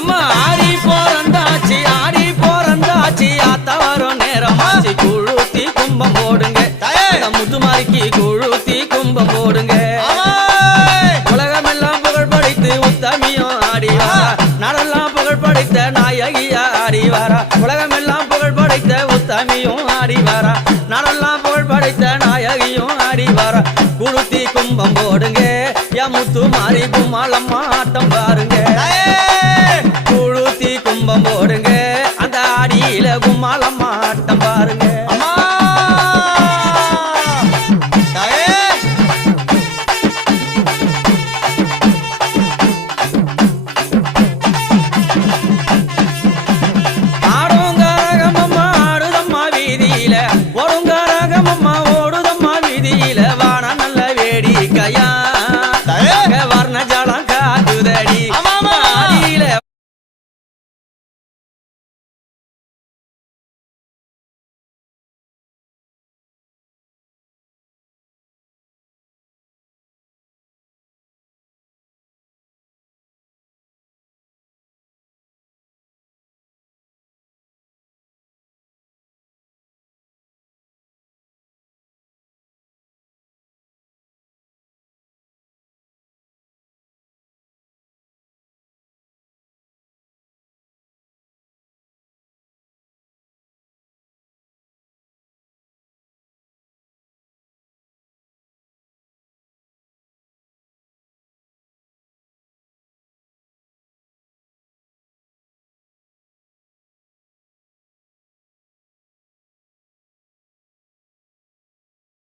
அம்மா ஆடி போறந்தாச்சி ஆத்த வரும் நேரமாச்சி குழுத்தி கும்பம் போடுங்க முத்துமாரிக்கு குழுத்தி கும்பம் போடுங்க உலகமெல்லாம் புகழ் படைத்து உத்தமியும் ஆடி வாரா நாடெல்லாம் புகழ் படைத்த நாயகியா ஆடி வாரா உலகமெல்லாம் புகழ் படைத்த உத்தமியும் ஆடி வாரா நாடெல்லாம் புகழ் படைத்த நாயகியும் ஆடி வாரா குழுத்தி கும்பம் போடுங்க என் முத்துமாரி கும்மாளம்மா ஆட்டம் பாருங்க குழுத்தி கும்பம்